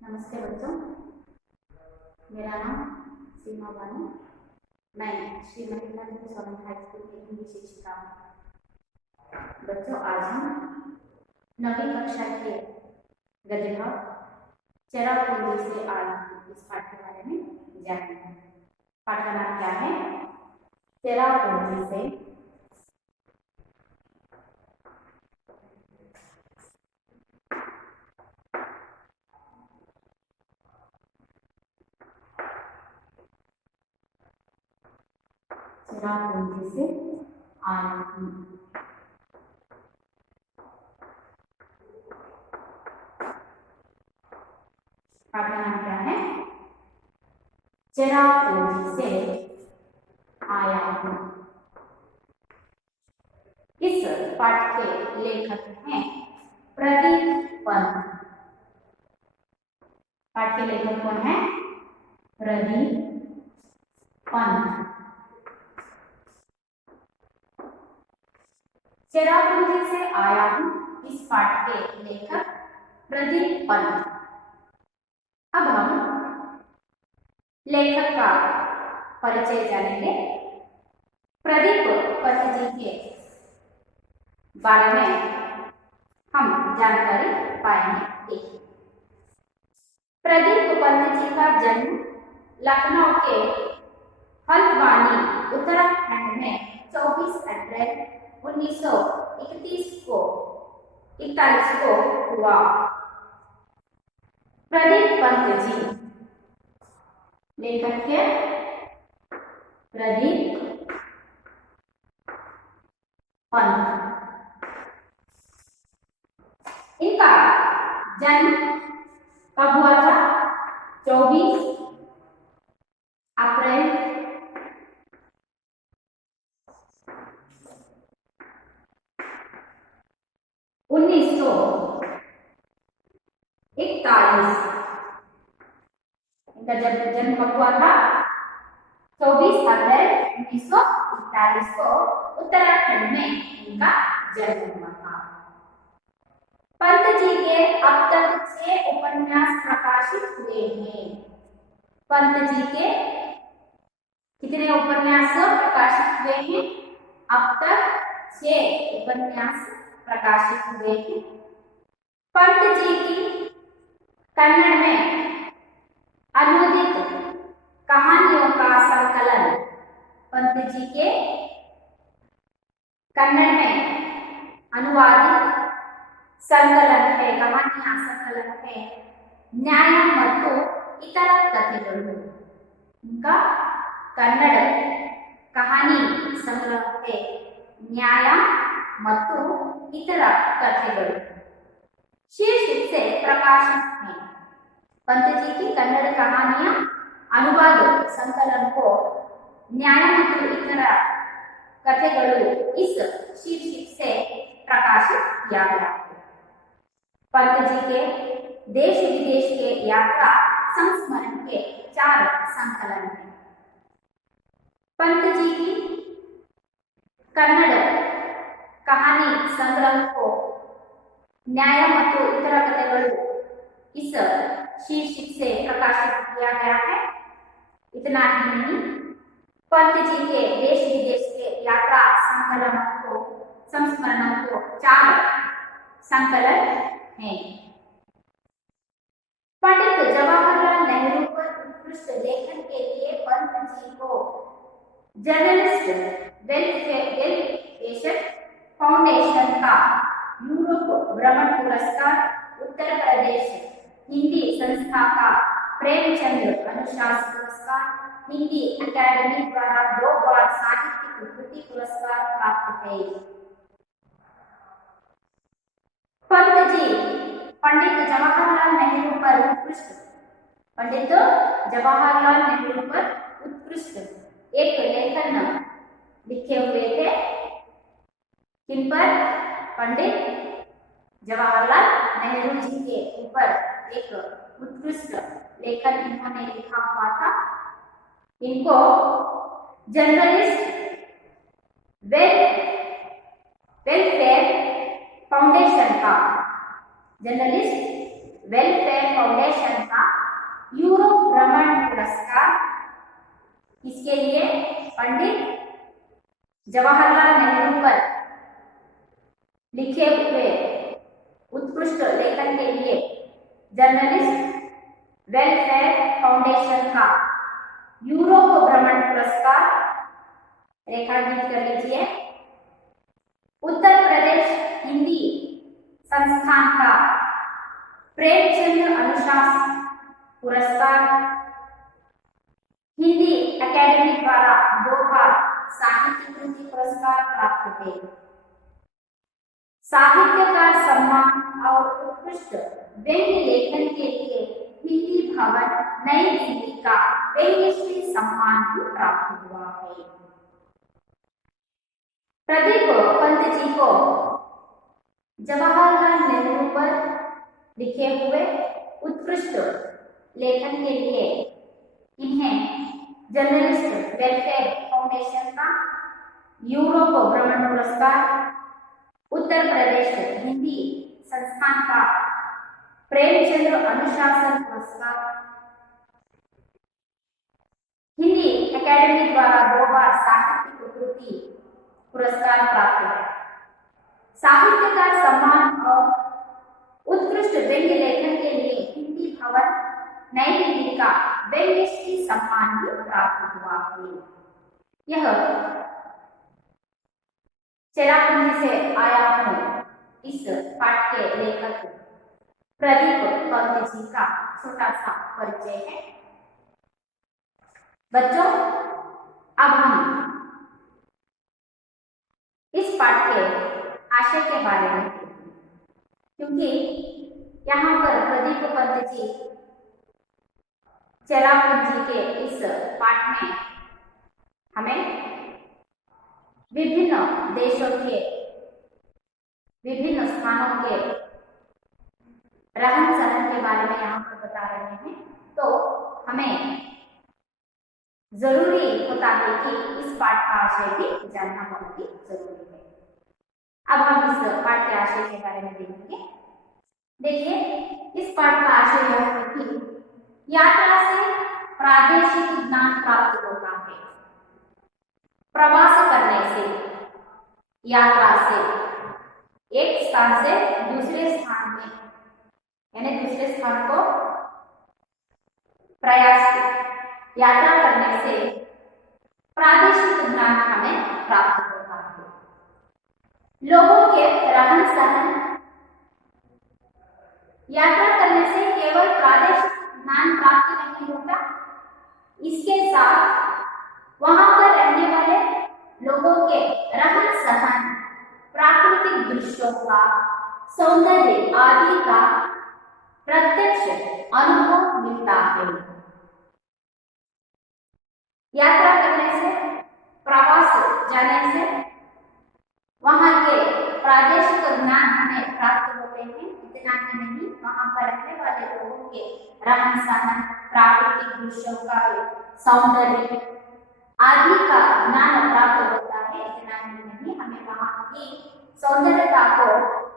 नमस्ते बच्चों, मेरा नाम सीमा बानू। मैं श्री महिलानंद स्वामी हाई स्कूल की हिंदी शिक्षिका हूँ। बच्चों, आज हम 9वीं कक्षा के गद्य भाग चेरापूंजी से आरंभ इस पाठ के बारे में जानेंगे। पाठ का नाम क्या है? चेरापूंजी से चेरापूंजी से आरंभ। पाठ का नाम क्या है? चेरापूंजी से आया हूँ। इस पाठ के लेखक हैं प्रदीप पंत। पाठ के लेखक कौन है? प्रदीप पंत। चेरापूंजी से आया हूँ, इस पाठ के लेखक प्रदीप पंत। अब हम लेखक का परिचय जानेंगे। प्रदीप पंत जी के बारे में हम जानकारी पाएंगे। प्रदीप पंत जी का जन्म लखनऊ के हल्द्वानी उत्तराखंड में 24 अप्रैल 1941 को हुआ। प्रदीप पंत जी लेखक के प्रदीप पंत। इनका जन्म कब हुआ था? 24 अप्रैल 1941। इनका जन्म कब हुआ था? 24 अप्रैल 1941 को उत्तराखंड में इनका जन्म हुआ था। पंत जी के अब तक 6 उपन्यास प्रकाशित हुए हैं। पंत जी के कितने उपन्यास प्रकाशित हुए हैं? अब तक 6 उपन्यास प्रकाशित हुए हैं। पंत जी की कन्नड़ में अनुदित कहानियों का संकलन, पंत जी के कन्नड़ में अनुवादित संकलन है, कहानियां संकलन है न्याय ಮತ್ತು इतर कथೆಗಳು। इनका कन्नड़ कहानी संग्रह है न्याय ಮತ್ತು इतर कथೆಗಳು शीर्षक से प्रकाशित है। पंत जी की कन्नड़ कहानियां अनुवाद संकलन को न्याय ಮತ್ತು इतर कथೆಗಳು इस शीर्षक से प्रकाशित किया गया है। पंत जी के देश विदेश के यात्रा संस्मरण के 4 संकलन हैं। पंत जी की कन्नड़ कहानी संग्रह को न्याय ಮತ್ತು इतर कथೆಗಳು इस शीर्षक से प्रकाशित किया गया है। इतना ही नहीं, पंत जी के देश विदेश के यात्रा संस्मरणों को 4 संकलन हैं। पंडित जवाहरलाल नेहरू पर उत्कृष्ट लेखन के लिए पंत जी को जर्नलिस्ट वेलफेयर फाउंडेशन का यूरोप भ्रमण पुरस्कार, उत्तर प्रदेश हिंदी संस्था का प्रेमचंद अनुशासन पुरस्कार, हिंदी अकादमी द्वारा 2 बार साहित्यिक कृति पुरस्कार प्राप्त है। पंत जी पंडित जवाहरलाल नेहरू पर उत्कृष्ट एक लेखन लिखे हुए थे। किन पर? पंडित जवाहरलाल नेहरू जी के ऊपर एक उत्कृष्ट लेखन इन्होंने लिखा हुआ था। इनको जर्नलिस्ट वेलफेयर फाउंडेशन का वेलफेयर फाउंडेशन का यूरोप भ्रमण पुरस्कार किसके लिए? पंडित जवाहरलाल नेहरू पर लिखे हुए उत्कृष्ट लेखन के लिए जर्नलिस्ट वेलफेयर फाउंडेशन का यूरोप भ्रमण पुरस्कार रेखांकित कर लीजिए। उत्तर प्रदेश हिंदी संस्थान का प्रेमचंद अनुशासन पुरस्कार, हिंदी अकेडमी द्वारा 2 बार साहित्य कृति पुरस्कार प्राप्त थे। साहित्यकार सम्मान और उत्कृष्ट व्यंग्य लेखन के लिए हिंदी भवन नई दिल्ली का व्यंग्यश्री सम्मान भी प्राप्त हुआ है। प्रदीप पंत जी को जवाहरलाल नेहरू पर लिखे हुए उत्कृष्ट लेखन के लिए इन्हें जर्नलिस्ट वेलफेयर फाउंडेशन का यूरोप भ्रमण पुरस्कार, उत्तर प्रदेश हिंदी संस्थान का प्रेमचंद अनुशासन पुरस्कार, हिंदी अकेडमी द्वारा 2 बार साहित्य कृति पुरस्कार प्राप्त है। साहित्यकार सम्मान और उत्कृष्ट व्यंग्य लेखन के लिए हिंदी भवन नई दिल्ली का व्यंग्यश्री सम्मान भी प्राप्त हुआ है। यह चेरापूंजी से आया हूं इस पाठ के लेखक प्रदीप पंत जी का छोटा सा परिचय है। बच्चों, अब हम इस पाठ के आशय के बारे में देखेंगे, क्योंकि यहाँ पर प्रदीप पंत जी चेरापूंजी के इस पाठ में हमें विभिन्न देशों के विभिन्न स्थानों के रहन सहन के बारे में यहाँ पर बता रहे हैं। तो हमें जरूरी होता है कि इस पाठ का आशय भी जानना बहुत ही जरूरी है। अब हम इस पाठ के आशय के बारे में देखेंगे। देखिए, इस पाठ का आशय यह है कि यात्रा से प्रादेशिक ज्ञान प्राप्त होता है। प्रवास करने से, यात्रा से एक स्थान से दूसरे स्थान में, यानी दूसरे स्थान को प्रयास यात्रा करने से प्रादेशिक ज्ञान हमें प्राप्त होता है। लोगों के रहन सहन, यात्रा करने से केवल प्रादेशिक ज्ञान प्राप्त नहीं होता, इसके साथ वहां पर रहने वाले लोगों के रहन सहन, प्राकृतिक दृश्यों का सौंदर्य आदि का प्रत्यक्ष अनुभव मिलता है। यात्रा करने से, प्रवास जाने से वहां के प्रादेशिक ज्ञान हमें प्राप्त होते हैं। इतना ही नहीं, वहां पर रहने वाले लोगों के रहन सहन, प्राकृतिक दृश्यों का सौंदर्य आदि का ज्ञान प्राप्त होता है। इतना ही नहीं, हमें वहां की सौंदर्यता को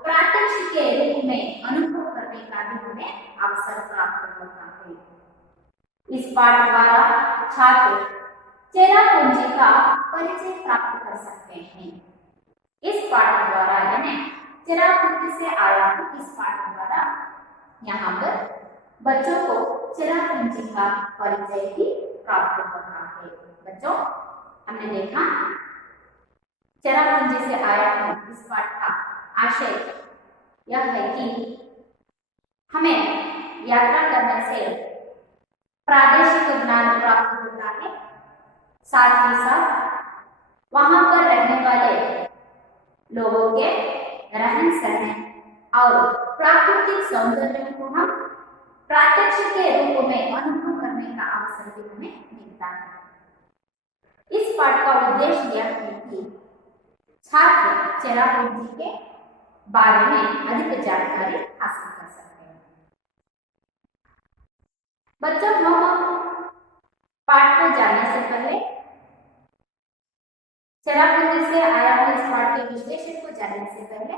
प्रत्यक्ष के रूप में अनुभव करने का भी हमें अवसर प्राप्त होता है। इस पाठ द्वारा छात्र चेरापूंजी का परिचय प्राप्त कर सकते हैं। इस पाठ द्वारा, यानी चेरापूंजी से आया हूं इस पाठ द्वारा यहाँ पर बच्चों को चेरापूंजी का परिचय भी प्राप्त होता है। बच्चों, हमने देखा चेरापूंजी से आया हूं इस पाठ का आशय यह है कि हमें यात्रा करने से प्रादेशिक ज्ञान प्राप्त होता है, साथ ही साथ वहां पर रहने वाले लोगों के रहन सहन और प्राकृतिक सौंदर्य को हम प्रत्यक्ष के रूप में अनुभव करने का अवसर भी हमें मिलता है। इस पाठ का उद्देश्य यह है कि छात्र चेरापूंजी के बारे में अधिक जानकारी हासिल कर सकते हैं। बच्चों, हम पाठ को जानने से पहले चेरापूंजी से आया हुआ इस पाठ के विश्लेषण को जानने से पहले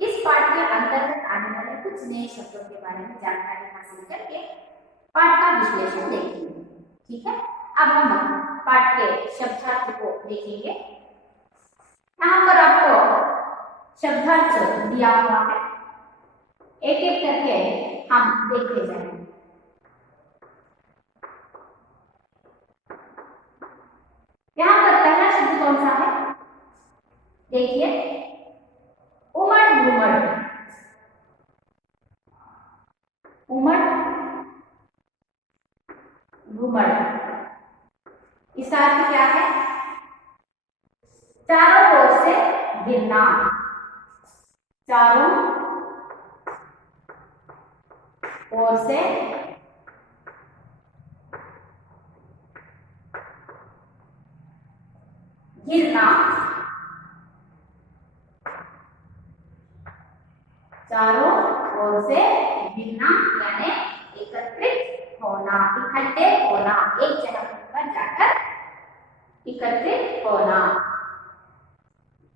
इस पाठ के अंतर्गत आने वाले कुछ नए शब्दों के बारे में जानकारी हासिल करके पाठ का विश्लेषण देखेंगे। ठीक है, अब हम पाठ के शब्दार्थ को देखेंगे। यहाँ पर आपको शब्दार्थ दिया हुआ है, एक एक करके हम देखते जाएंगे। यहाँ पर पहला शब्द कौन सा है? देखिए, उमड़ घुमड़। उमड़ घुमड़, इसका अर्थ क्या है? चारों ओर से गिरना। चारों ओर से गिरना। चारों ओर से गिरना यानी एकत्रित होना, इकट्ठे होना, एक जगह पर जाकर एकत्रित होना।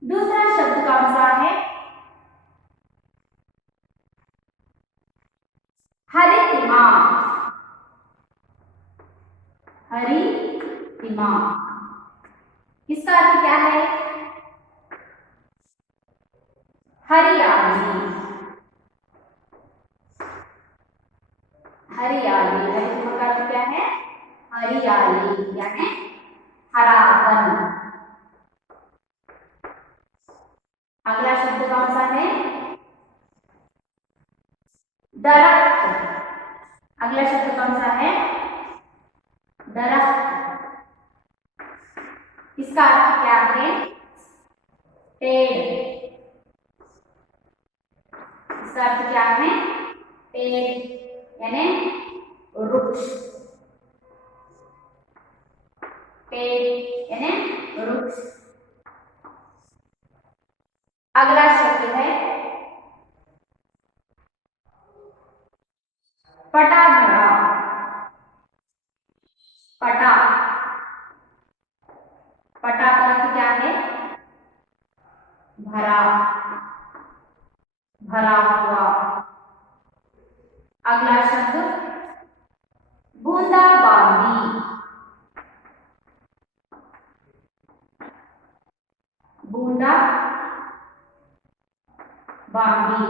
दूसरा शब्द कौन सा है? हरितिमा। हरितिमा, इसका अर्थ क्या है? हरियाली। हरियाली, हरितिमा का अर्थ क्या है? हरियाली यानी हरापन। अगला शब्द कौन सा है? दरख्त। अगला शब्द कौन सा है? दरख्त, इसका अर्थ क्या है? पेड़। इसका अर्थ क्या है? पेड़ यानी वृक्ष। पेड़ यानी वृक्ष। अगला शब्द है पटा भरा। पटा, पटा का अर्थ क्या है? भरा, भरा हुआ। अगला शब्द बूंदाबांदी। बूंदा बांदी,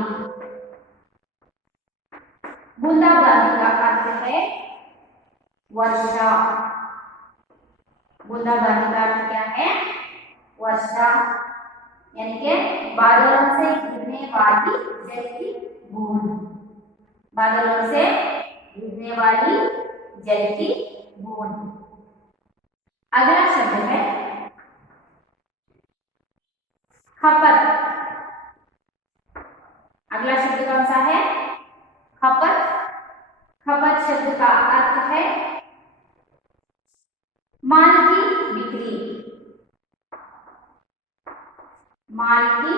बूंदाबांदी का अर्थ है वर्षा। बूंदाबांदी का अर्थ क्या है? वर्षा यानी कि बादलों से गिरने वाली जल की बूंद। बादलों से गिरने वाली जल की बूंद। अगला शब्द है खपत। अगला शब्द कौन सा है? खपत। खपत शब्द का अर्थ है माल की बिक्री। माल की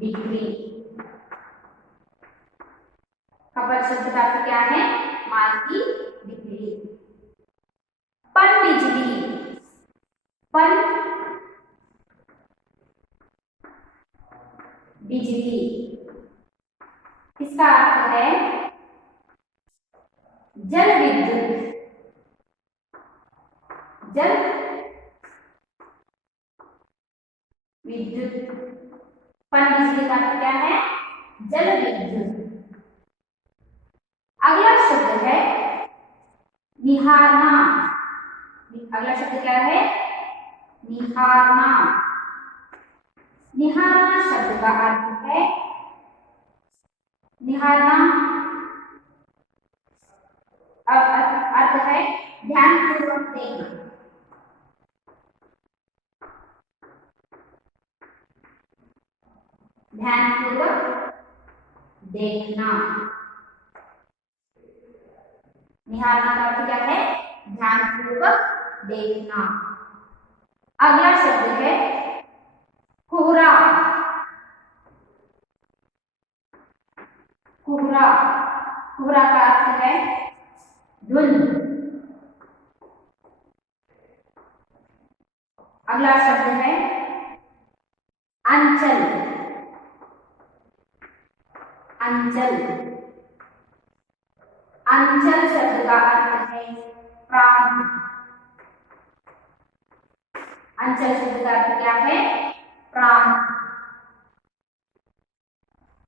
बिक्री। खपत शब्द का अर्थ क्या है? माल की बिक्री। पन बिजली। पन बिजली, इसका अर्थ है जल विद्युत। जल विद्युत, पन बिजली का अर्थ क्या है? जल विद्युत। अगला शब्द है निहारना। अगला शब्द क्या है? निहारना। निहारना शब्द का अर्थ है निहारना अर्थ है ध्यानपूर्वक देखना। ध्यानपूर्वक देखना। निहारना का अर्थ क्या है? ध्यानपूर्वक देखना। अगला शब्द है कोहरा। कोहरा, कोहरा का अर्थ है धुंध। अगला शब्द है अंचल। अंचल। अंचल शब्द का अर्थ है प्रांत। अंचल शब्द का अर्थ क्या है? प्रांत।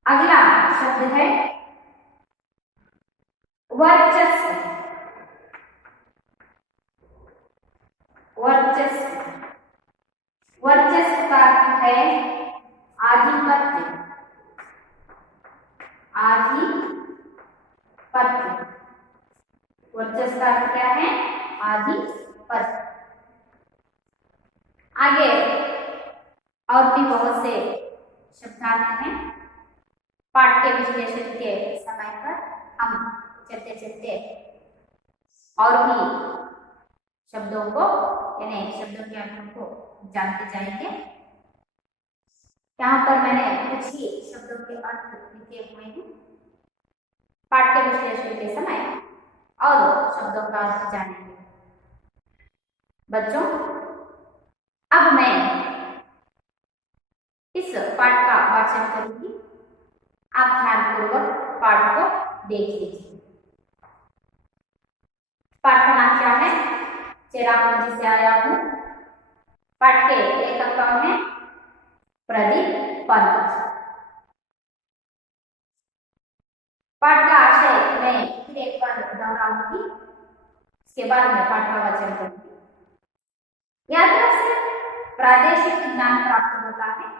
अगला शब्द है वर्चस्व। वर्चस्व। वर्चस्व का अर्थ है आधिपत्य। आधिपत्य। वर्चस्व का अर्थ क्या है? आधिपत्य। आगे और भी बहुत से शब्दार्थ हैं। पाठ के विश्लेषण के समय पर हम चलते चलते और भी शब्दों को यानी शब्दों के अर्थों को जानते जाएंगे। यहाँ पर मैंने कुछ ही शब्दों के अर्थ लिखे हुए हैं। पाठ के विश्लेषण के समय और शब्दों का अर्थ जानेंगे। बच्चों, अब मैं इस पाठ का वाचन करूंगी। आप ध्यानपूर्वक पाठ को देख लीजिए। पाठ का नाम क्या है? चेरापूंजी से आया हूं। पाठ के लेखक कौन है? प्रदीप पंत। पाठ का आशय मैं फिर एक बार दोहराऊंगी, इसके बाद मैं पाठ का वाचन करूंगी। यात्रा से प्रादेशिक ज्ञान प्राप्त होता है।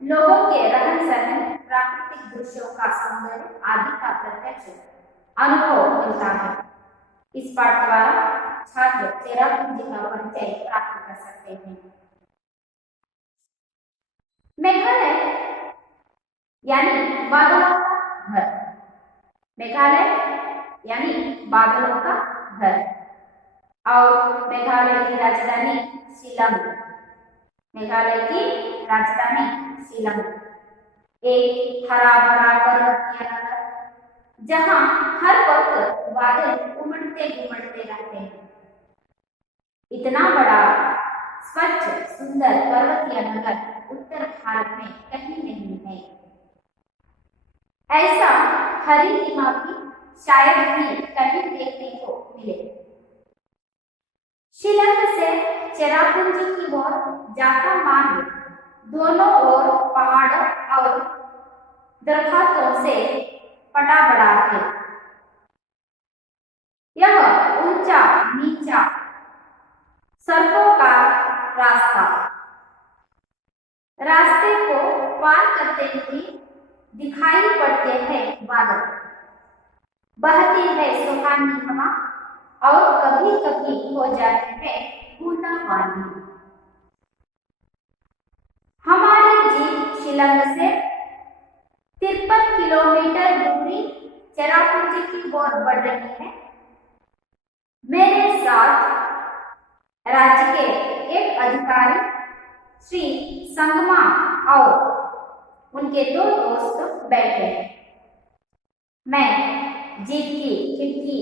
लोगों के रहन सहन, प्राकृतिक दृश्यों का सौंदर्य आदि का प्रत्यक्ष अनुभव मिलता है। इस पाठ द्वारा छात्र चेरापूंजी का परिचय प्राप्त कर सकते हैं। मेघालय यानी बादलों का घर। मेघालय यानी बादलों का घर। और मेघालय की राजधानी शिलांग। मेघालय की राजधानी शिलांग एक हरा भरा पर्वतीय नगर, जहां हर वक्त बादल उमड़ते घुमड़ते रहते हैं। इतना बड़ा स्वच्छ सुंदर पर्वतीय नगर उत्तर भारत में कहीं नहीं है। ऐसा हरितिमा भी शायद ही कहीं देखने को मिले। शिलांग से चेरापूंजी की ओर जाता मार्ग दोनों ओर पहाड़ों और दरख्तों से पटा बड़ा है। यह ऊंचा नीचा सड़कों का रास्ता। रास्ते को पार करते हुए दिखाई पड़ते हैं बादल, बहती है सुहानी हवा और कभी कभी हो जाते हैं बूंदाबांदी। हमारे जीप शिलांग से 53 किलोमीटर दूरी चेरापूंजी की ओर बढ़ रही है। मेरे साथ राज्य के एक अधिकारी श्री संगमा और उनके 2 दोस्त बैठे हैं। मैं जीप की खिड़की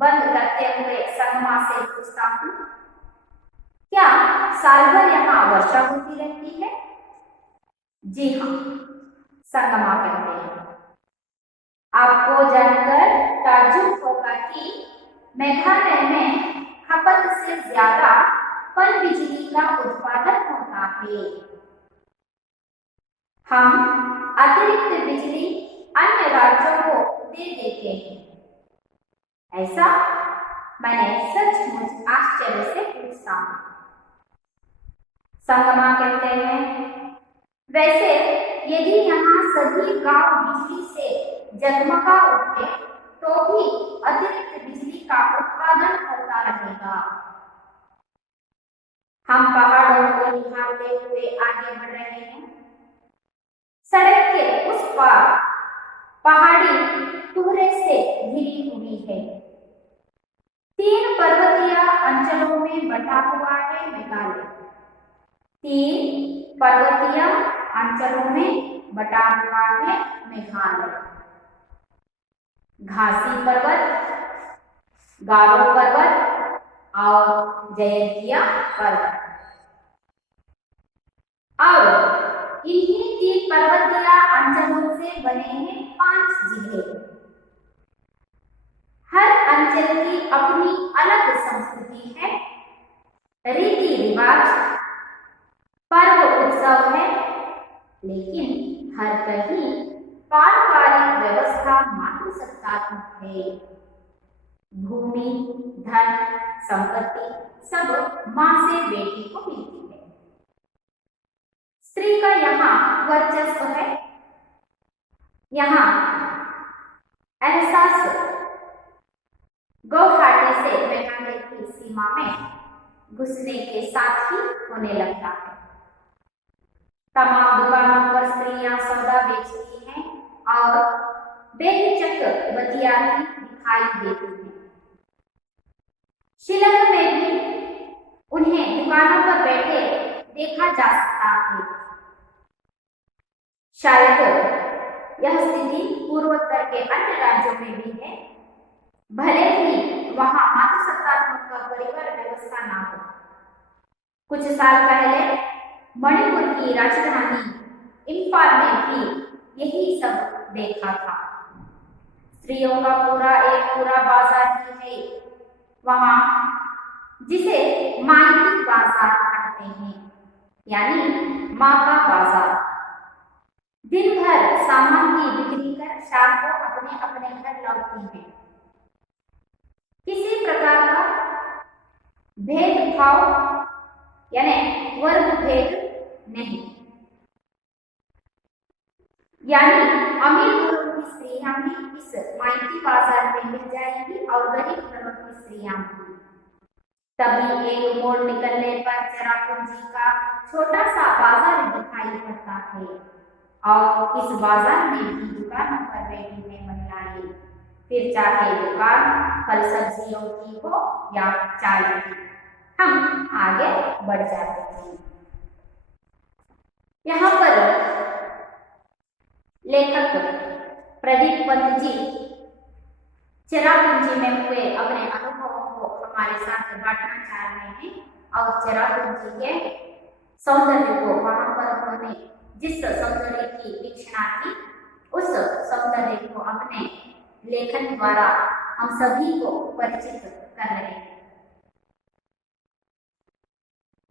बंद करते हुए संगमा से पूछता हूँ, क्या साल भर यहाँ वर्षा होती रहती है? जी हाँ, संगमा कहते हैं। आपको जानकर ताज्जुब होगा कि मेघालय में खपत से ज्यादा पन बिजली का उत्पादन होता है। हम अतिरिक्त बिजली अन्य राज्यों को दे देते हैं। ऐसा? मैंने सचमुच आश्चर्य से पूछता हूँ। संगमा कहते हैं, वैसे यदि यहाँ सभी गांव बिजली से जगमगा उठे तो भी अतिरिक्त बिजली का उत्पादन होता रहेगा। हम पहाड़ों को निहारते हुए आगे बढ़ रहे हैं। सड़क के उस पार पहाड़ी कोहरे से घिरी हुई है। 3 पर्वतीय अंचलों में बटा हुआ है मेघालय। 3 पर्वतीय अंचलों में बटा हुआ है मेघालय। घासी पर्वत, गारो पर्वत और जयंतिया पर्वत। और इन्हीं 3 पर्वतीय अंचलों से बने हैं 5 चीज है। हर अंचल की अपनी अलग संस्कृति है, रीति रिवाज, पर्व उत्सव है, लेकिन हर कहीं पारिवारिक व्यवस्था मातृसत्तात्मक है। भूमि, धन, संपत्ति सब मां से बेटी को मिलती है। स्त्री का यहाँ वर्चस्व है, यहाँ एहसास गुवाहाटी से मेघालय की सीमा में घुसने के साथ ही होने लगता है। तमाम दुकानों पर स्त्रियां सौदा बेचती हैं और बेहिचक बतियाती दिखाई देती हैं। शिलंग में भी उन्हें दुकानों पर बैठे देखा जा सकता है। शायद यह स्थिति पूर्वोत्तर के अन्य राज्यों में भी है, भले ही वहां मातृसत्तात्मक का परिवार व्यवस्था ना हो। कुछ साल पहले मणिपुर की राजधानी इम्फाल में भी यही सब देखा था। स्त्रियों का पूरा बाजार ही है वहां, जिसे माइती बाजार कहते हैं, यानी मां का बाजार। दिन भर सामान की बिक्री कर शाम को अपने अपने घर लौटती हैं। किसी प्रकार का भेदभाव यानी वर्ग भेद नहीं, यानी अमीर घरों की स्त्रियां भी इस माइती बाजार में मिल जाएंगी और गरीब घरों की स्त्रियां भी। तभी एक मोड़ निकलने पर चेरापूंजी का छोटा सा बाजार दिखाई पड़ता है और इस बाजार में भी दुकानों पर बैठी हैं महिलाएं, फिर चाहे दुकान फल सब्जियों की हो या चाय की। हम आगे बढ़ जाते हैं। यहाँ पर लेखक प्रदीप पंत जी चेरापूंजी में हुए अपने अनुभवों को हमारे साथ बांटना चाह रहे हैं और चेरापूंजी के सौंदर्य को, वहां पर उन्होंने जिस सौंदर्य की वीक्षणा की उस सौंदर्य को अपने लेखन द्वारा हम सभी को परिचित कर रहे हैं।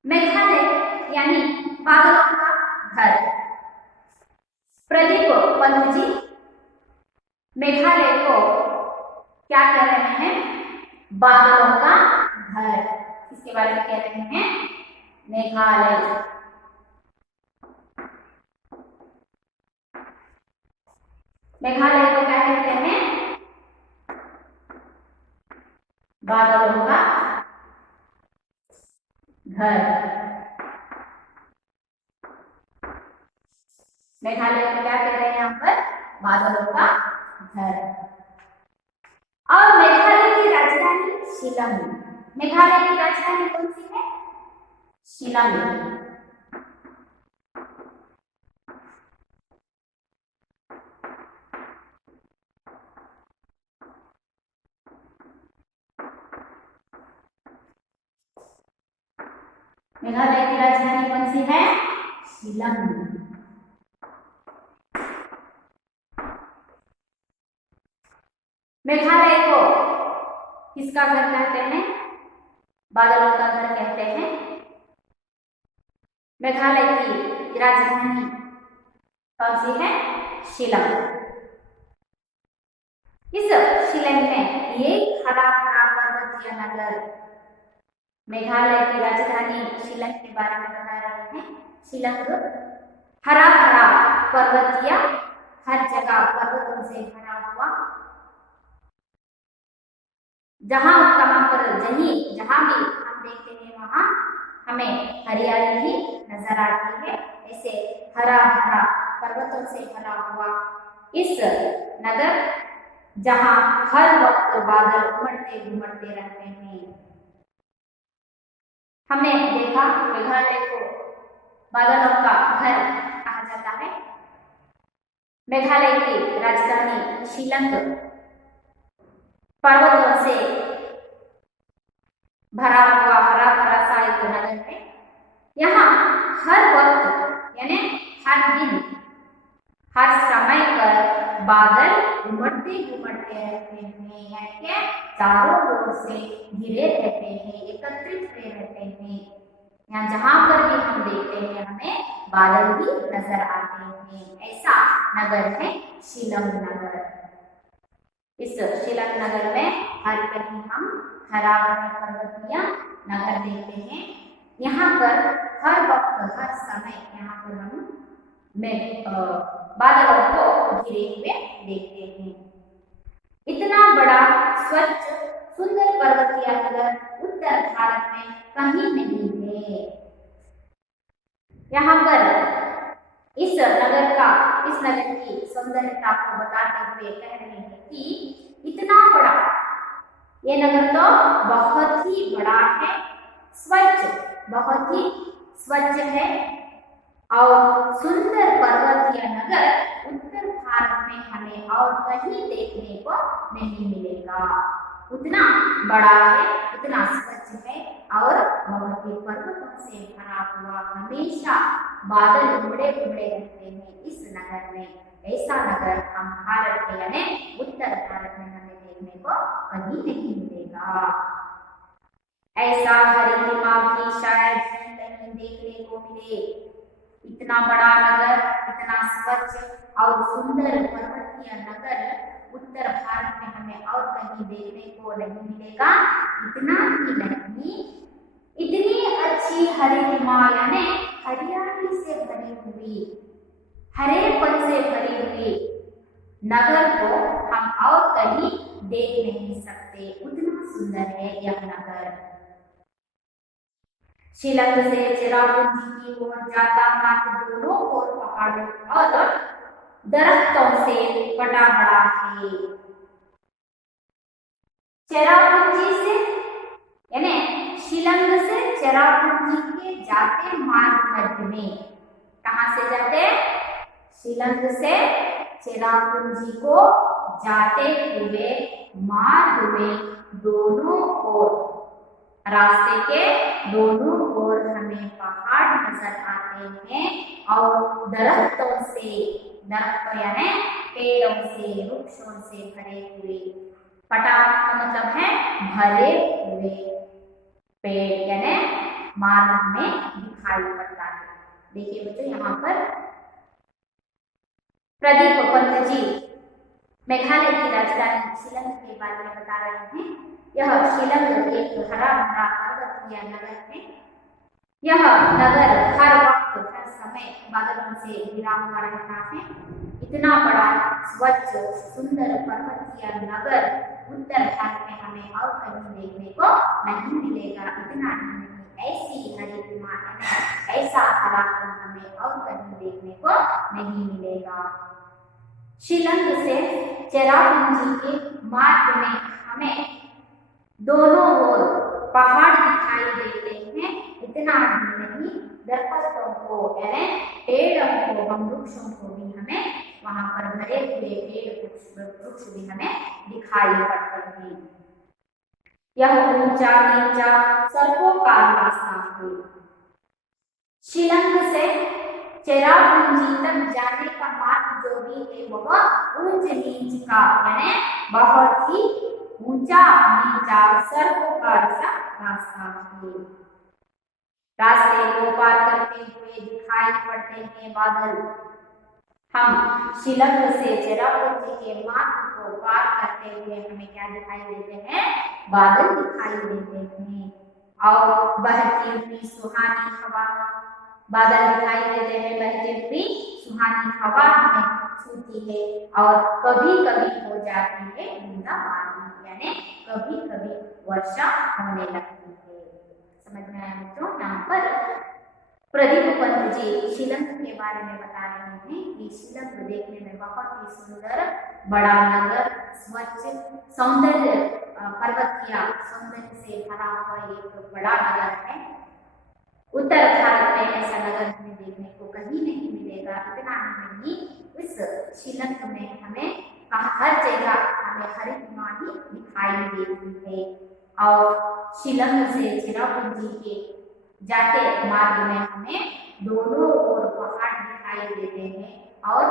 मेघालय यानी बादलों का घर। प्रदीप पंत जी मेघालय को क्या कह रहे हैं? बादलों का घर। इसके बारे में कह रहे हैं मेघालय। मेघालय को क्या कहते हैं? बादलों का घर। मेघालय को क्या कह रहे हैं यहाँ पर? बादलों का घर। और मेघालय की राजधानी शिलांग। मेघालय की राजधानी कौन सी है? शिलांग। मेघालय की राजधानी कौन सी है? शिलांग। मेघालय को किसका घर कहते हैं? बादलों का घर कहते हैं। मेघालय की राजधानी कौन सी है? शिलांग। इस शिलांग में एक हरा भरा पर्वतीय नगर। मेघालय की राजधानी शिलांग के बारे में बता रहे हैं। शिलांग हरा भरा पर्वतीय, हर जगह पर्वतों से भरा हुआ, जहां पर जहां भी हम देखते हैं वहां हमें हरियाली ही नजर आती है। ऐसे हरा भरा पर्वतों से भरा हुआ इस नगर, जहां हर वक्त बादल उमड़ते घुमड़ते रहते हैं। हमने देखा मेघालय को बादलों का घर कहा जाता है। मेघालय की राजधानी शिलांग पर्वतों से भरा हुआ हरा भरा सा एक नगर है। यहाँ हर वक्त यानी हर दिन हर समय पर बादल उमड़ते घुमड़ते रहते हैं, यानी कि चारों ओर से घिरे रहते हैं, एकत्रित हुए रहते हैं। यहाँ जहां पर भी हम देखते हैं हमें बादल भी नजर आते हैं। ऐसा नगर है शिलंग नगर। इस शिलंग नगर में हर कहीं हम हरा भरा पर्वतीय नगर देखते हैं। यहाँ पर हर वक्त हर समय यहाँ पर हम बादलों को घिरे हुए देखते हैं। इतना बड़ा स्वच्छ सुंदर पर्वतीय नगर उत्तर भारत में कहीं नहीं है। यहाँ पर इस नगर की सौंदर्यता को बताते हुए कह रहे हैं कि इतना बड़ा ये नगर तो बहुत ही बड़ा है, बहुत ही स्वच्छ है और सुंदर पर्वतीय नगर उत्तर भारत में हमें और कहीं देखने को नहीं मिलेगा। उतना बड़ा है, उतना स्वच्छ है और बहुत ही पर्वतों से भरा हुआ, हमेशा बादल उमड़े उमड़े रहते हैं इस नगर में। ऐसा नगर हम भारत में यानी उत्तर भारत में हमें देखने को कहीं नहीं मिलेगा। ऐसा हरितिमा भी शायद कहीं देखने को मिले। इतना बड़ा नगर, इतना स्वच्छ और सुंदर पर्वतीय नगर उत्तर भारत में हमें और कहीं देखने को नहीं मिलेगा। इतना ही नहीं, इतनी अच्छी हरितिमा यानी हरियाली से भरी हुई, हरेपन से भरी हुई नगर को हम और कहीं देख नहीं सकते। उतना सुंदर है यह नगर। शिलंग से चेरापूंजी की ओर जाता मार्ग दोनों ओर पहाड़ों और दरख्तों से पटा पड़ा है। चेरापूंजी से यानी शिलंग से चेरापूंजी के जाते मार्ग मध्य में, कहां से जाते? शिलंग से चेरापूंजी को जाते हुए मार्ग में दोनों ओर, रास्ते के दोनों ओर हमें पहाड़ नजर आते हैं और दरख्तों से, दरख्त यानी पेड़ों से, वृक्षों से भरे हुए, पटा का मतलब है भरे हुए पेड़ यानी मार्ग हमें दिखाई पड़ता है। देखिए बच्चों, यहाँ पर प्रदीप पंत जी मेघालय की राजधानी शिलंग के बारे में बता रहे हैं। यह शिलंग एक हरा भरा पर्वतीय नगर है। यह नगर हर वक्त हर समय बादलों से घिरा हुआ रहता है। इतना बड़ा स्वच्छ सुंदर पर्वतीय नगर उत्तर भारत में हमें और कहीं देखने को नहीं मिलेगा। इतना ही नहीं, ऐसी हरितिमा, ऐसा हरापन हमें और कहीं देखने को नहीं मिलेगा। शिलंग से चेरापूंजी के मार्ग में हमें दोनों ओर पहाड़ दिखाई देते हैं। इतना ही नहीं, दरख्तों को यानी पेड़ों को, हम वृक्षों को भी हमें वहां पर भरे हुए पेड़ वृक्ष भी हमें दिखाई पड़ते हैं। यह ऊंचा नीचा सड़कों का रास्ता है। शिलंग से चेरापूंजी तक जाने का मार्ग जो भी है वह ऊंच नीच का यानी बहुत ही ऊंचा नीचा सड़कों का रास्ता है। रास्ते को पार करते हुए दिखाई पड़ते हैं बादल। हम शिलंग से चेरापूंजी के मार्ग को पार करते हुए हमें क्या दिखाई देते हैं? बादल दिखाई देते हैं और बहती हुई सुहानी हवा, बादल दिखाई देते हैं, बहती हुई सुहानी हवा हमें छूती है और कभी कभी हो जाती है बूंदाबांदी यानी कभी कभी वर्षा होने लगती है। समझ में आया बच्चों? यहाँ पर प्रदीप पंत जी शिलंग के बारे में बता रहे हैं कि शिलंग देखने में बहुत ही सुंदर बड़ा नगर, स्वच्छ सौंदर्य, पर्वतीय सौंदर्य से भरा हुआ एक बड़ा नगर है। उत्तर भारत में ऐसा नगर हमें देखने को कहीं नहीं मिलेगा। इतना ही नहीं, इस शिलंग में हमें हर जगह हमें हरितिमा ही दिखाई देती है और शिलंग से चेरापूंजी के जाते मार्ग में हमें दोनों ओर पहाड़ दिखाई देते हैं और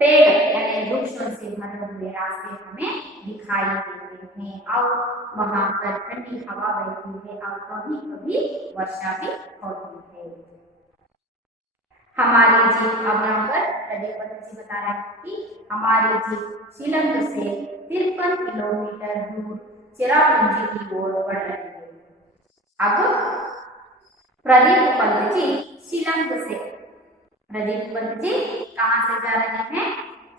पेड़ यानी वृक्षों से भरे हुए रास्ते हमें दिखाई देते हैं और वहां पर ठंडी हवा बहती है और कभी कभी वर्षा भी होती है। हमारी जीप, अब यहाँ पर प्रदीप जी बता रहे हैं कि हमारी जीप शिलंग से 53 किलोमीटर दूर चेरापूंजी की ओर बढ़ रही है। अब प्रदीप पंत जी शिलंग से, प्रदीप पंत जी कहाँ से जा रहे हैं?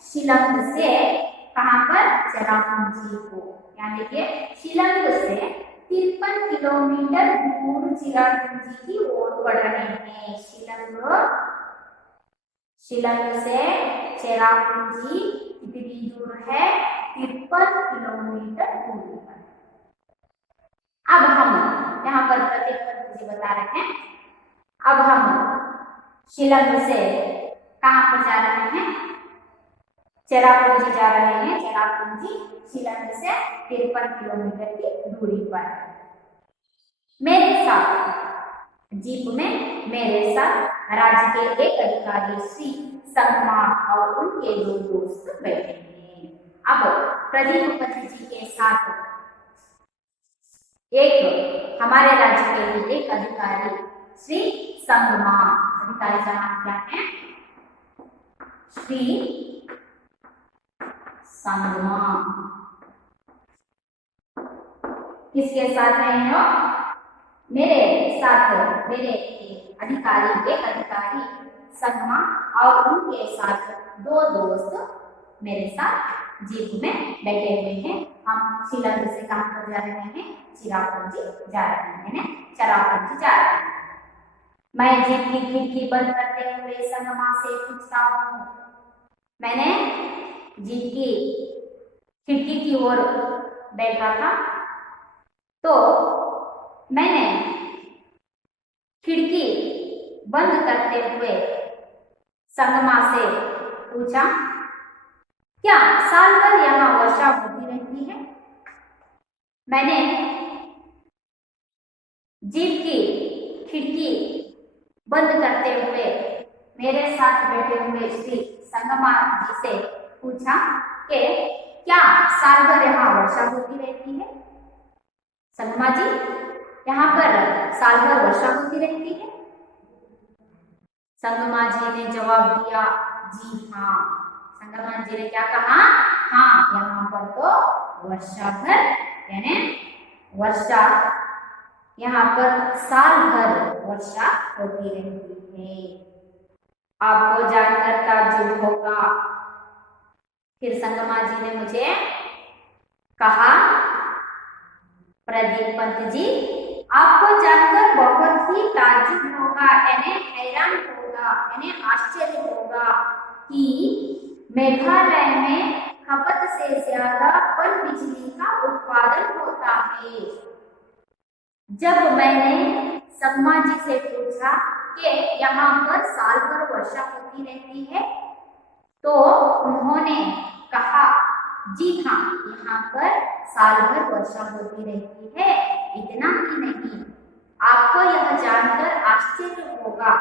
शिलंग से कहाँ पर? चेरापूंजी को, यानी कि शिलंग से 53 किलोमीटर दूर चेरापूंजी की ओर बढ़ रहे हैं। शिलंग से चेरापूंजी कितनी दूर है? 53 किलोमीटर दूर पर। अब हम यहाँ पर प्रदीप पंत जी बता रहे हैं, अब हम शिलंग से कहाँ पर जा रहे हैं? चेरापूंजी जा रहे हैं। चेरापूंजी शिलंग से 53 किलोमीटर की दूरी पर। मेरे साथ जीप में मेरे साथ राज्य के एक अधिकारी श्री संगमा और उनके 2 दोस्त बैठे हैं। अब प्रदीप पंत जी के साथ एक हमारे राज्य के एक अधिकारी श्री संगमा, अधिकारी का नाम क्या है? श्री संगमा। किसके साथ हैं हो? मेरे साथ, मेरे अधिकारी, एक अधिकारी संगमा और उनके साथ 2 दोस्त मेरे साथ जीप में बैठे हुए हैं। हम शिलंग से कहाँ पर जा रहे हैं? चेरापूंजी जा रहे हैं, चेरापूंजी जा रहे हैं। मैं जीप की खिड़की बंद करते हुए संगमा से पूछता हूँ। मैंने जीप की खिड़की की ओर बैठा था, तो मैंने खिड़की बंद करते हुए संगमा से पूछा, क्या साल भर यहाँ वर्षा होती रहती है? मैंने जीप की खिड़की बंद करते हुए मेरे साथ बैठे हुए श्री संगमा जी से पूछा कि क्या साल भर यहाँ वर्षा होती रहती है? संगमा जी, यहाँ पर साल भर वर्षा होती रहती है? संगमा जी ने जवाब दिया, जी हाँ। संगमा जी ने क्या कहा? हाँ, यहाँ पर तो वर्षा भर यानी वर्षा, यहाँ पर साल भर वर्षा होती रहती है। आपको जानकर ताज्जुब होगा। फिर संगमा जी ने मुझे कहा, प्रदीप पंत जी, आपको जानकर बहुत ही ताज्जुब होगा, यानी हैरान होगा, यानी आश्चर्य होगा कि मेघालय में खपत से ज्यादा पनबिजली का उत्पादन होता है। जब मैंने संगमा जी से पूछा कि यहाँ पर साल भर वर्षा होती रहती है, तो उन्होंने कहा, जी हाँ, यहाँ पर साल भर वर्षा होती रहती है। इतना ही नहीं, आपको यह जानकर आश्चर्य होगा,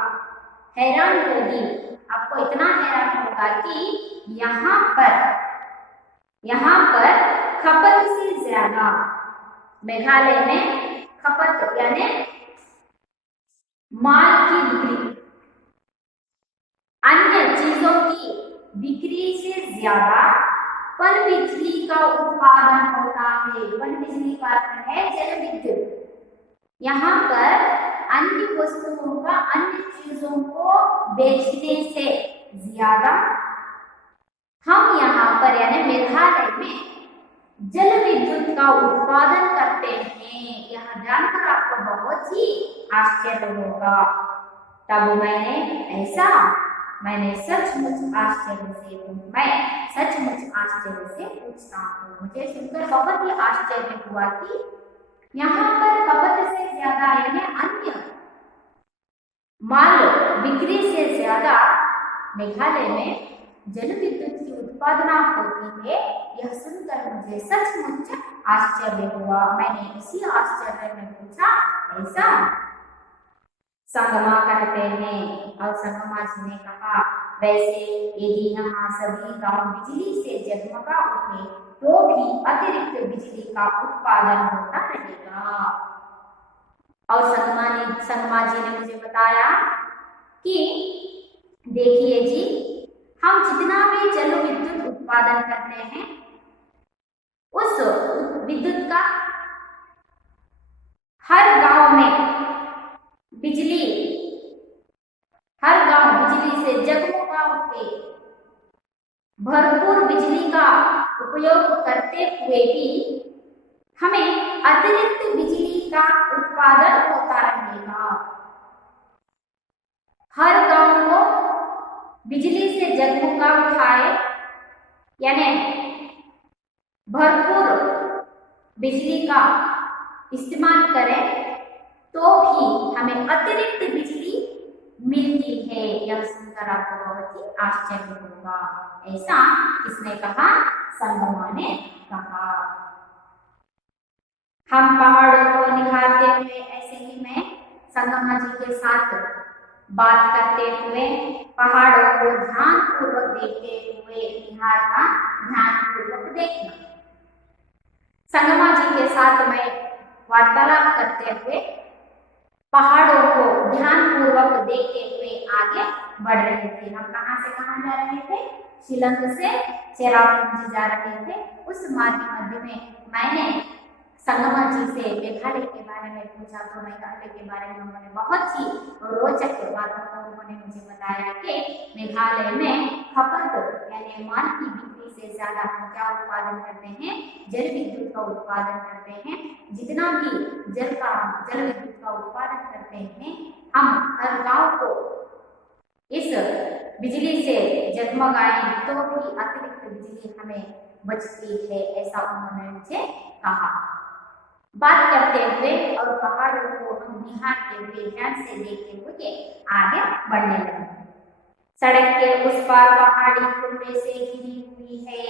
हैरान होगी, आपको इतना हैरान होगा कि यहाँ पर खपत से ज्यादा, मेघालय में खपत यानी माल की बिक्री, अन्य चीजों की बिक्री से ज्यादा पनबिजली का उत्पादन होता है। पनबिजली का अर्थ है जल विद्युत। यहाँ पर अन्य वस्तुओं का, अन्य चीजों को बेचने से ज्यादा हम यहाँ पर यानी मेघालय में जल विद्युत का उत्पादन करते हैं। यह जानकर आपको बहुत ही आश्चर्य होगा। तब मैंने सचमुच आश्चर्य से पूछता हूँ। मुझे सुनकर बहुत ही आश्चर्य हुआ कि यहाँ पर खपत से ज्यादा यानी अन्य माल बिक्री से ज्यादा मेघालय में जल विद्युत की उत्पादना होती है। यह सुनकर मुझे सचमुच आश्चर्य हुआ। मैंने इसी आश्चर्य में पूछा, ऐसा? संगमा कहते हैं। और संगमा जी ने कहा, वैसे यदि यहाँ सभी गांव बिजली से जगमगा उठे तो भी अतिरिक्त बिजली का उत्पादन होता रहेगा। और संगमा जी ने मुझे बताया कि देखिए जी, हम जितना भी जल विद्युत उत्पादन करते हैं उस विद्युत का हर गांव बिजली से जगमगा उठे भरपूर बिजली का उपयोग करते हुए भी हमें अतिरिक्त बिजली का उत्पादन होता रहेगा। हर गांव को बिजली से जगमगा उठाए यानी भरपूर बिजली का इस्तेमाल करें तो भी हमें अतिरिक्त बिजली मिलती है। यह सुनकर आपको बहुत ही आश्चर्य होगा। ऐसा किसने कहा? संगमा ने कहा। हम पहाड़ों को निहारते हुए, ऐसे ही मैं संगमा जी के साथ बात करते हुए पहाड़ों को ध्यानपूर्वक देखते हुए, निहारना ध्यानपूर्वक देखना। संगमा जी के साथ मैं वार्तालाप करते हुए पहाड़ों को ध्यानपूर्वक देखते हुए आगे बढ़ रहे थे। हम कहाँ से कहाँ जा रहे थे? शिलंग से चेरापूंजी जा रहे थे। उस मार्ग मध्य में मैंने संगमा जी से मेघालय के बारे में पूछा तो मेघालय के बारे में उन्होंने बहुत ही रोचक बातों को उन्होंने मुझे बताया कि मेघालय में खपत यानी माल की बिक्री से ज्यादा हम क्या उत्पादन करते हैं? जल विद्युत का उत्पादन करते हैं। जितना भी जल विद्युत का उत्पादन करते हैं हम हर गांव को इस बिजली से जगमगाएं तो भी अतिरिक्त बिजली हमें बचती है, ऐसा उन्होंने मुझे कहा। बात करते हुए और पहाड़ों को हम निहारते हुए ध्यान से देखते हुए आगे बढ़ने लगे। सड़क के उस पार पहाड़ी कोहरे से घिरी हुई है।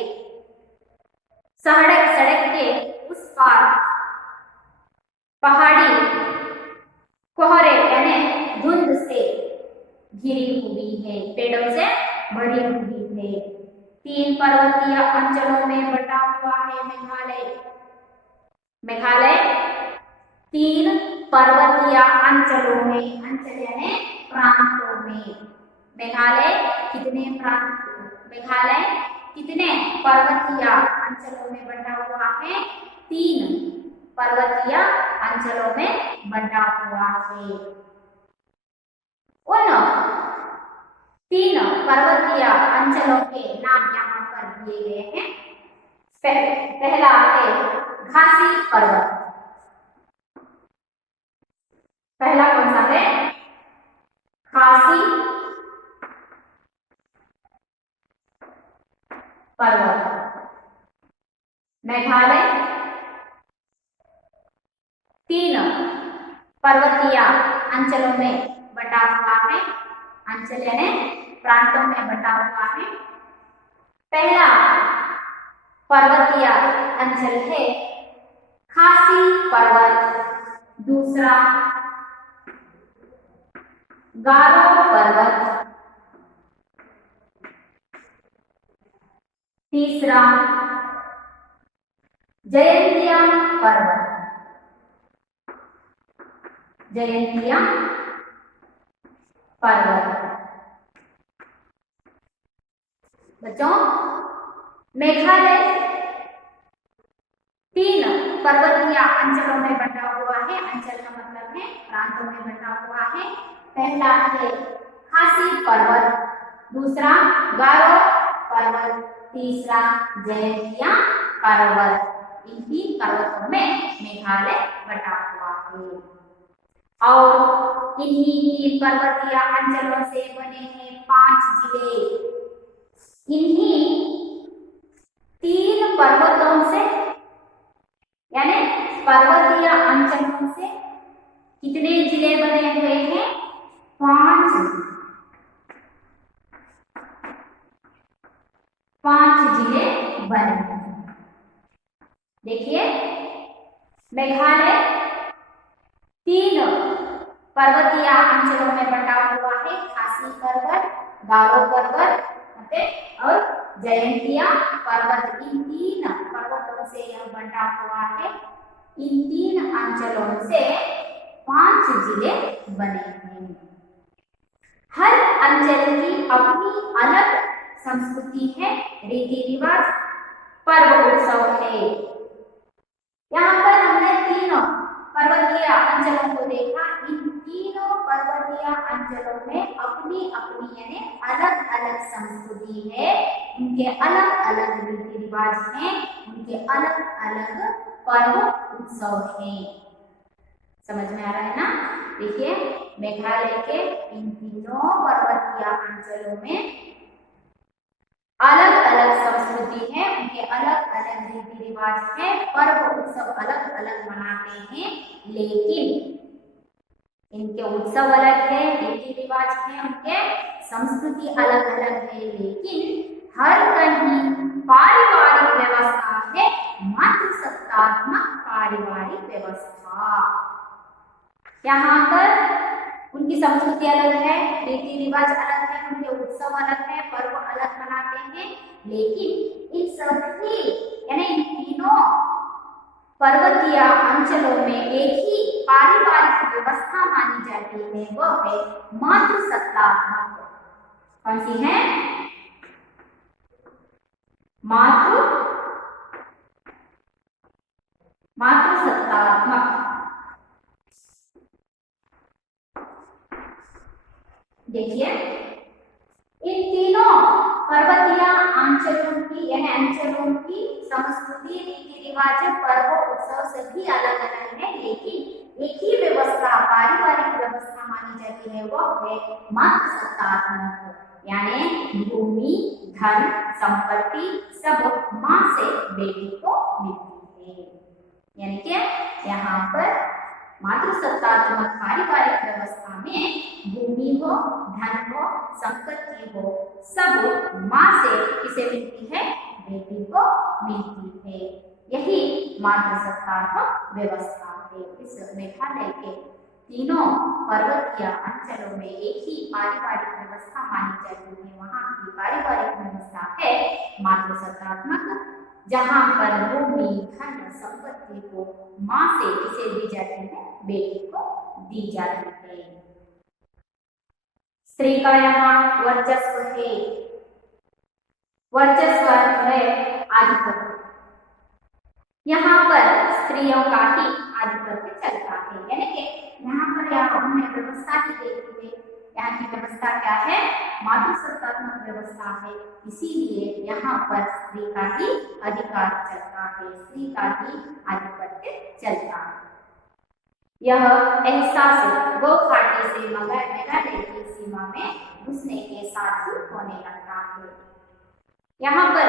सड़क के उस पार पहाड़ी कोहरे यानी धुंध से घिरी हुई है, पेड़ों से भरी हुई है। 3 पर्वतीय अंचलों में बटा हुआ है मेघालय 3 पर्वतीय अंचलों में, अंचल यानी प्रांतों में। मेघालय कितने पर्वतीय अंचलों में बटा हुआ है? 3 पर्वतीय अंचलों में बटा हुआ है। उन 3 पर्वतीय अंचलों के नाम यहाँ पर दिए गए हैं। पहला है खासी पर्वत। पहला कौन सा है? खासी पर्वत। मेघालय 3 पर्वतीय अंचलों में बटा हुआ है, अंचल यानी प्रांतों में बटा हुआ है। पहला पर्वतीय अंचल है खासी पर्वत, दूसरा गारो पर्वत, तीसरा जयंतिया पर्वत। जयंतिया पर्वत। बच्चों, मेघालय 3 पर्वतीय अंचलों में बटा हुआ है। अंचल का मतलब है प्रांतों में बटा हुआ है। पहला है खासी पर्वत, दूसरा गारो पर्वत, तीसरा जयंतिया पर्वत। इन 3 पर्वतों में मेघालय बटा हुआ है। और इन्हीं पर्वतीय अंचलों से बने हैं 5 जिले। इन्हीं 3 पर्वतों से यानी पर्वतीय अंचलों से कितने जिले बने हुए हैं? 5 जिले बने हैं। देखिए, मेघालय 3 पर्वतीय अंचलों में बटा हुआ है। खासी पर्वत, गारो पर्वत और जयंतिया पर्वत, इन 3 पर्वतों से यह बंटा हुआ है। इन 3 अंचलों से 5 जिले बने हैं। हर अंचल की अपनी अलग संस्कृति है, रीति रिवाज, पर्व उत्सव है। यहाँ पर हमने 3 पर्वतीय अंचलों को देखा। इन 3 पर्वतीय अंचलों में अपनी अपनी यानी अलग अलग संस्कृति है, उनके अलग अलग रीति रिवाज हैं, उनके अलग अलग पर्व उत्सव हैं। समझ में आ रहा है ना? देखिए, मेघालय के इन 3 पर्वतीय अंचलों में अलग अलग संस्कृति है, उनके अलग अलग रीति रिवाज है, पर्व उत्सव अलग अलग मनाते हैं, लेकिन इनके उत्सव अलग है, रीति रिवाज है, उनके संस्कृति अलग अलग है, लेकिन हर कहीं पारिवारिक व्यवस्था है, मातृसत्तात्मक पारिवारिक व्यवस्था। यहाँ पर उनकी संस्कृति अलग है, रीति रिवाज अलग है, उनके उत्सव अलग है, पर्व अलग मनाते हैं, लेकिन इन सभी यानी इन 3 पर्वतीय अंचलों में एक ही पारिवारिक व्यवस्था मानी जाती है, वह है मातृसत्तात्मक। कौन सी है? मातृसत्तात्मक। देखिए, इन 3 पर्वतीय अंचलों की संस्कृति, रीति रिवाज, पर्व उत्सव सभी अलग अलग है, लेकिन एक ही व्यवस्था पारिवारिक व्यवस्था मानी जाती है, वह है मातृसत्तात्मक। यानी भूमि, धन, संपत्ति सब माँ से बेटी को मिलती है। यानी कि यहाँ पर मातृसत्तात्मक पारिवारिक व्यवस्था में भूमि हो, धन हो, संपत्ति हो, सब माँ से किसे मिलती है? बेटी को मिलती है। यही मातृसत्तात्मक व्यवस्था है। इस मेघालय के 3 पर्वतीय अंचलों में एक ही पारिवारिक व्यवस्था मानी जाती है। वहाँ की पारिवारिक व्यवस्था है मातृसत्तात्मक, जहाँ पर भूमि, धन, संपत्ति को माँ से किसे दी जाती है? बेटी को दी जाती है। स्त्री का यहाँ वर्चस्व है। वर्चस्व है आधिपत्य। यहाँ पर स्त्रियों का ही आधिपत्य चलता है, यानी कि यहाँ पर हमने व्यवस्था की देखी है। यहाँ की व्यवस्था क्या है? मातृसत्तात्मक व्यवस्था है, इसीलिए यहाँ पर स्त्री का ही अधिकार चलता है, स्त्री का ही आधिपत्य चलता है। यह एहसास गौघाटी से मेघालय की सीमा में घुसने के साथ ही होने लगता है। यहाँ पर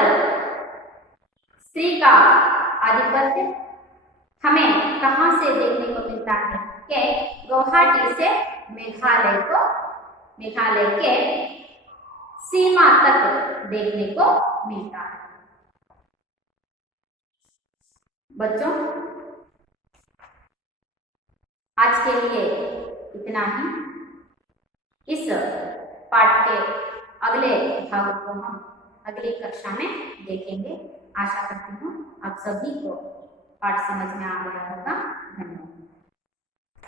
स्त्री का आधिपत्य हमें कहाँ से देखने को मिलता है? कि गौहाटी से मेघालय के सीमा तक देखने को मिलता है। बच्चों, आज के लिए इतना ही। इस पाठ के अगले भाग को हम अगली कक्षा में देखेंगे। आशा करती हूँ आप सभी को पाठ समझ में आ गया होगा। धन्यवाद।